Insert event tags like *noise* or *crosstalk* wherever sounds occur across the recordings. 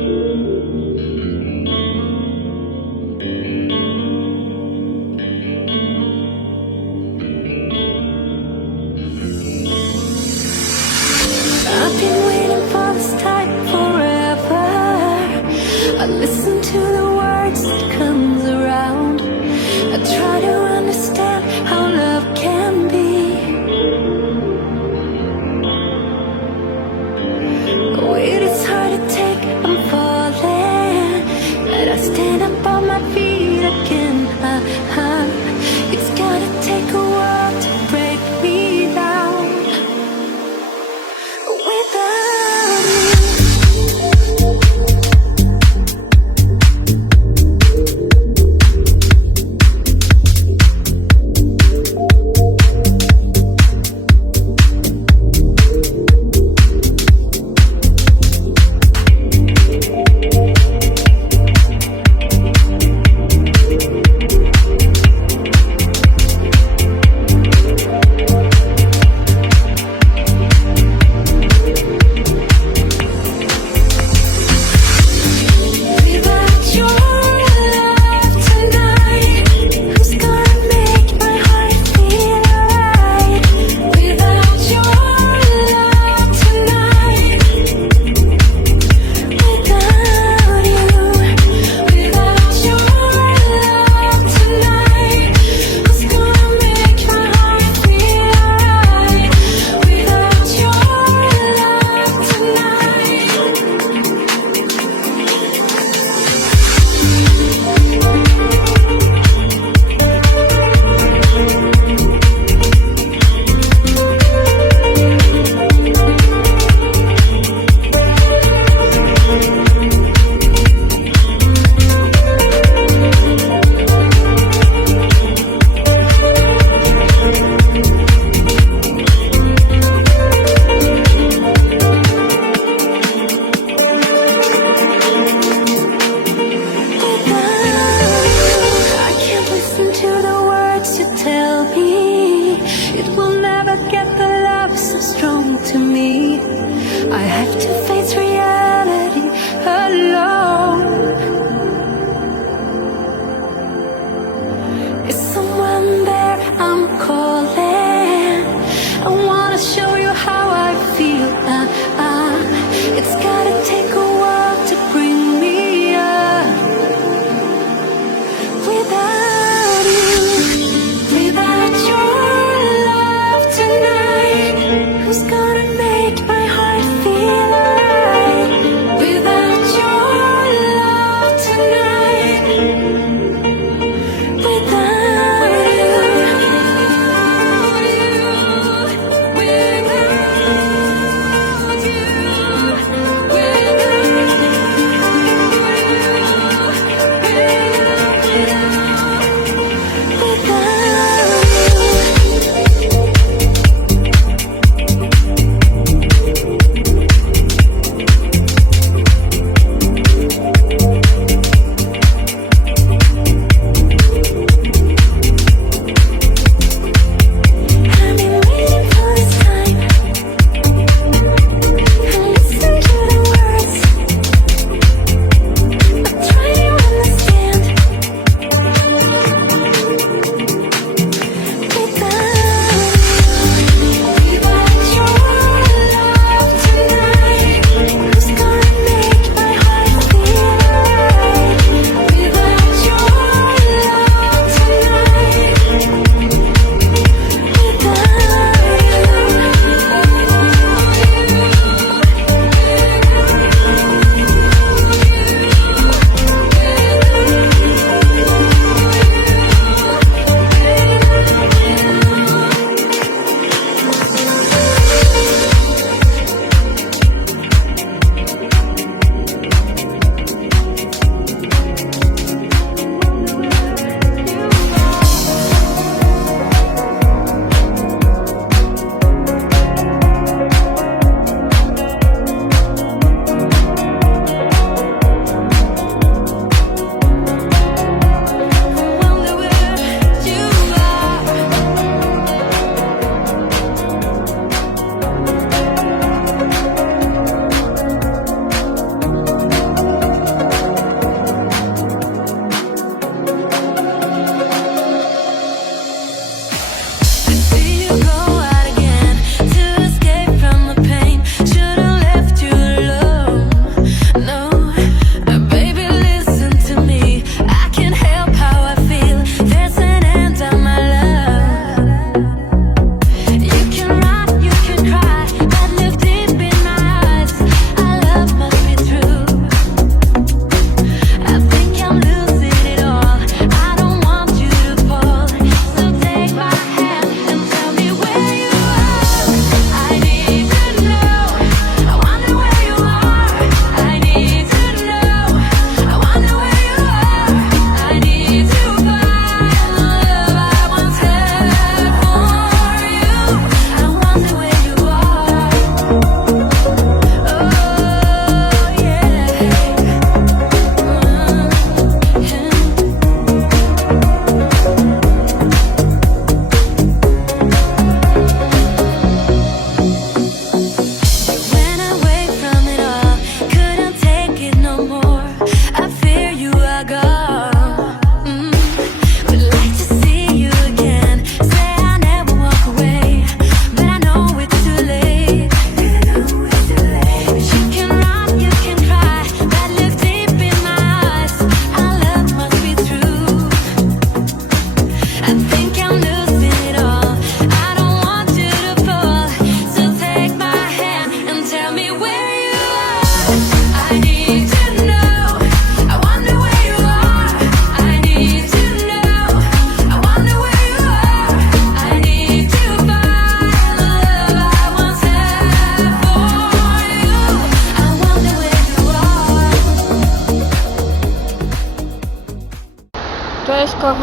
Música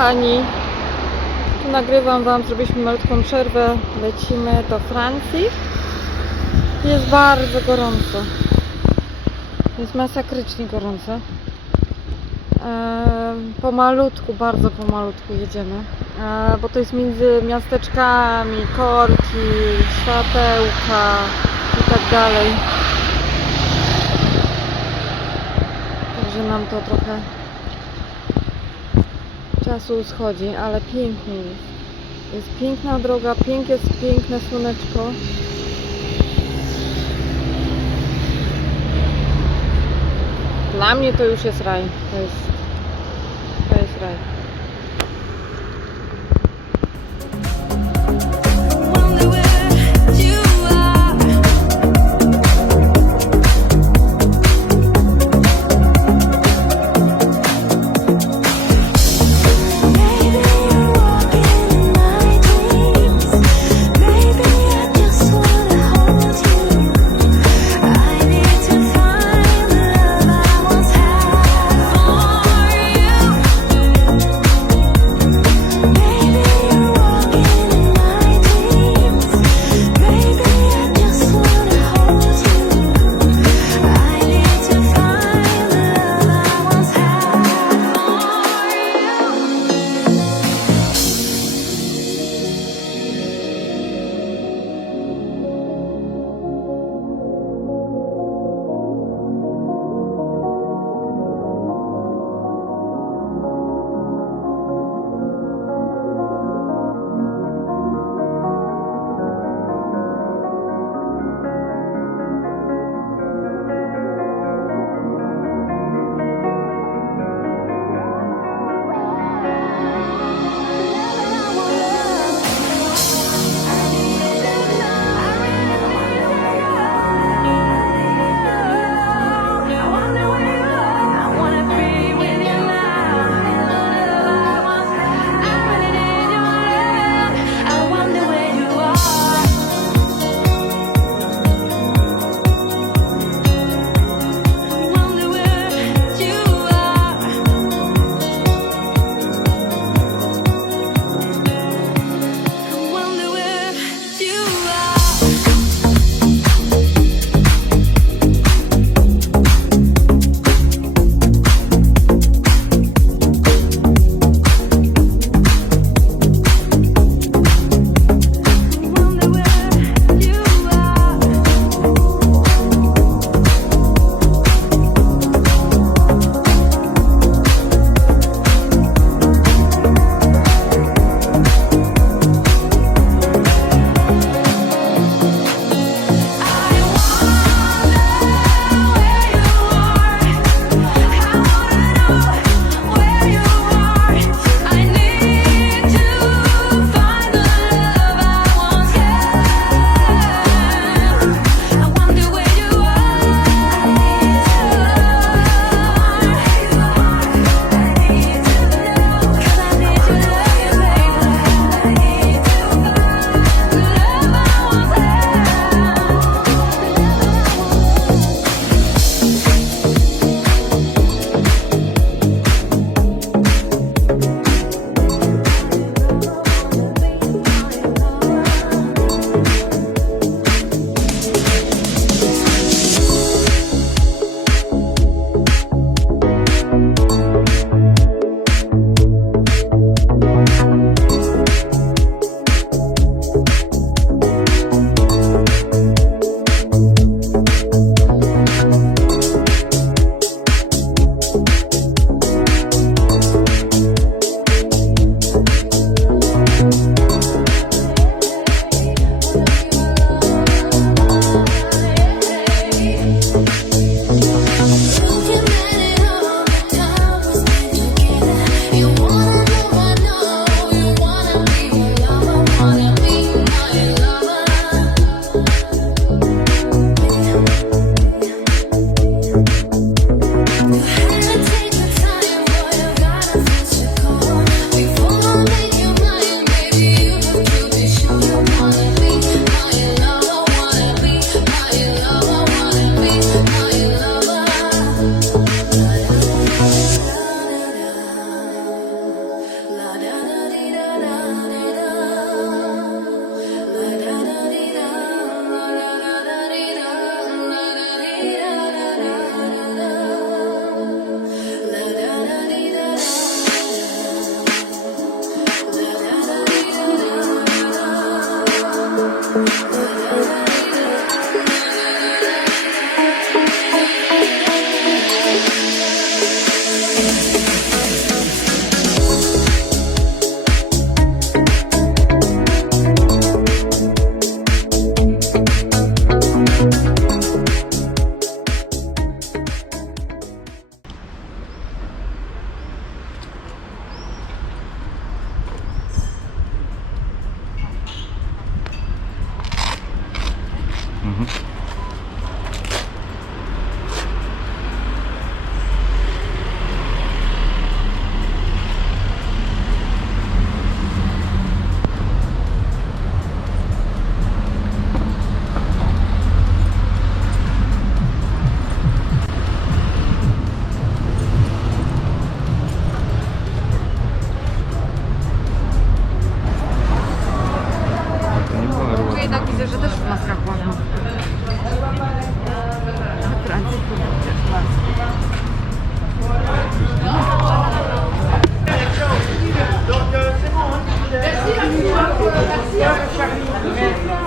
kochani. Tu nagrywam Wam, zrobiliśmy malutką przerwę. Lecimy do Francji. Jest bardzo gorąco. Jest masakrycznie gorąco. Eee, pomalutku, bardzo pomalutku jedziemy. Eee, bo to jest między miasteczkami, korki, światełka i tak dalej. Także nam to trochę czasu schodzi, ale pięknie jest. Jest piękna droga, pięknie jest piękne słoneczko. Dla mnie to już jest raj. To jest, to jest raj.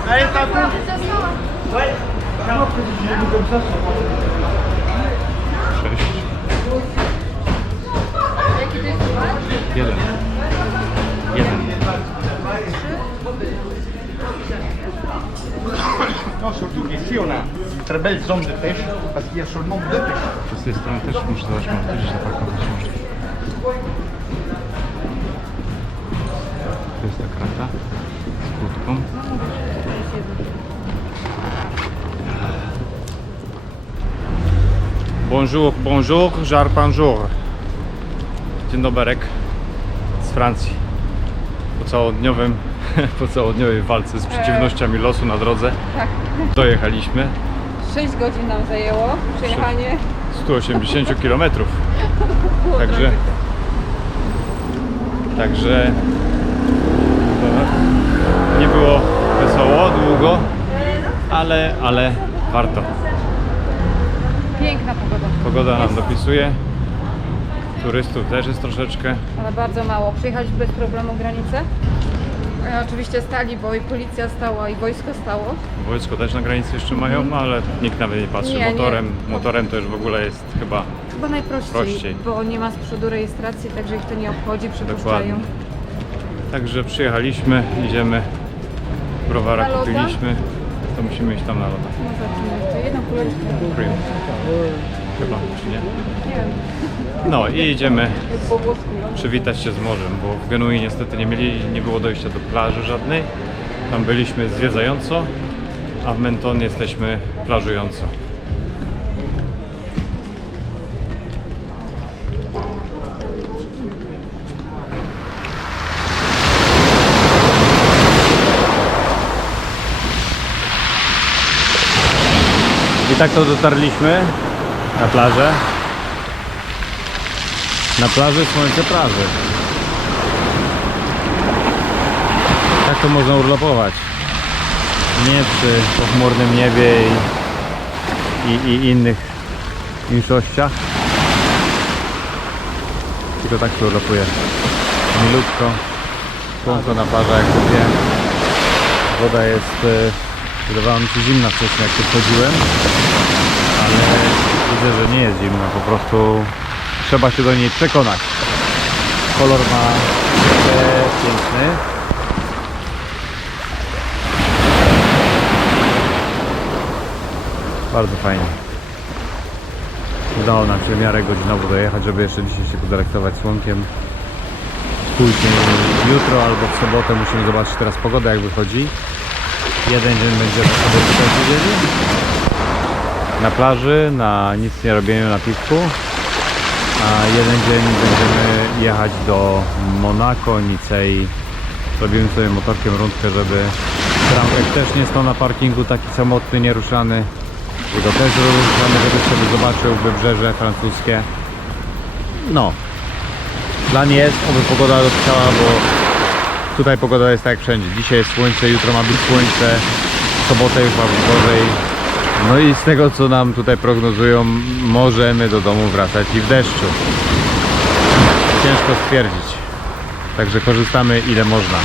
Allez, t'as un Ouais. Comme ça Non, surtout qu'ici on a une très belle zone de pêche parce qu'il y a seulement deux pêches. C'est je sais pas comment. Bonjour, bonjour, jar bonjour. Dzień doberek z Francji. Po całodniowym, *laughs* po całodniowej walce z przeciwnościami losu na drodze Tak. dojechaliśmy 6 godzin nam zajęło przejechanie. 180 km. Także Także nie było wesoło długo, ale, ale warto. Pogoda, nam dopisuje. Turystów też jest troszeczkę. ale bardzo mało. Przyjechaliśmy bez problemu granicę. E, Oczywiście stali, bo i policja stała, i wojsko stało. Wojsko też na granicy jeszcze mają, ale nikt nawet nie patrzy Nie, nie. motorem. Motorem to już w ogóle jest chyba Chyba najprościej, Prościej. bo nie ma z przodu rejestracji, także ich to nie obchodzi, dokładnie. przypuszczają. Także przyjechaliśmy, idziemy. Browara Na loda? kupiliśmy, to musimy iść tam na loda. No zobaczymy, to jedną kuleczkę. Cream. Chyba, czy nie? No i idziemy no. przywitać się z morzem, bo w Genui niestety nie mieli, nie było dojścia do plaży żadnej. Tam byliśmy zwiedzająco, a w Menton jesteśmy plażująco. I tak to dotarliśmy na plażę. Na plaży słońce plaży. Tak to można urlopować. Nie przy pochmurnym niebie i, i, i innych mniejszościach. Tylko tak się urlopuje. Milutko. Słonko na plaży jak mówię. Woda jest, e, wydawała mi się zimna wcześniej jak tu wchodziłem. Widzę, że nie jest zimna. Po prostu trzeba się do niej przekonać. Kolor ma piękny. Bardzo fajnie. Udało nam się w miarę godzinowo dojechać, żeby jeszcze dzisiaj się podelektować słonkiem. Później jutro albo w sobotę musimy zobaczyć teraz pogodę jak wychodzi. Jeden dzień sobie tutaj siedzieli. Na plaży, na nic nie robieniu na piwku. A jeden dzień będziemy jechać do Monako, Nicei. Robimy sobie motorkiem rundkę, żeby tramwaj też nie stał na parkingu taki samotny, nieruszany. Jego też ruszamy, żeby sobie zobaczył wybrzeże francuskie. No. Plan jest, oby pogoda dopisała, bo tutaj pogoda jest tak jak wszędzie. Dzisiaj jest słońce, jutro ma być słońce, w sobotę już ma być gorzej. No i z tego co nam tutaj prognozują, możemy do domu wracać i w deszczu. Ciężko stwierdzić. Także korzystamy ile można.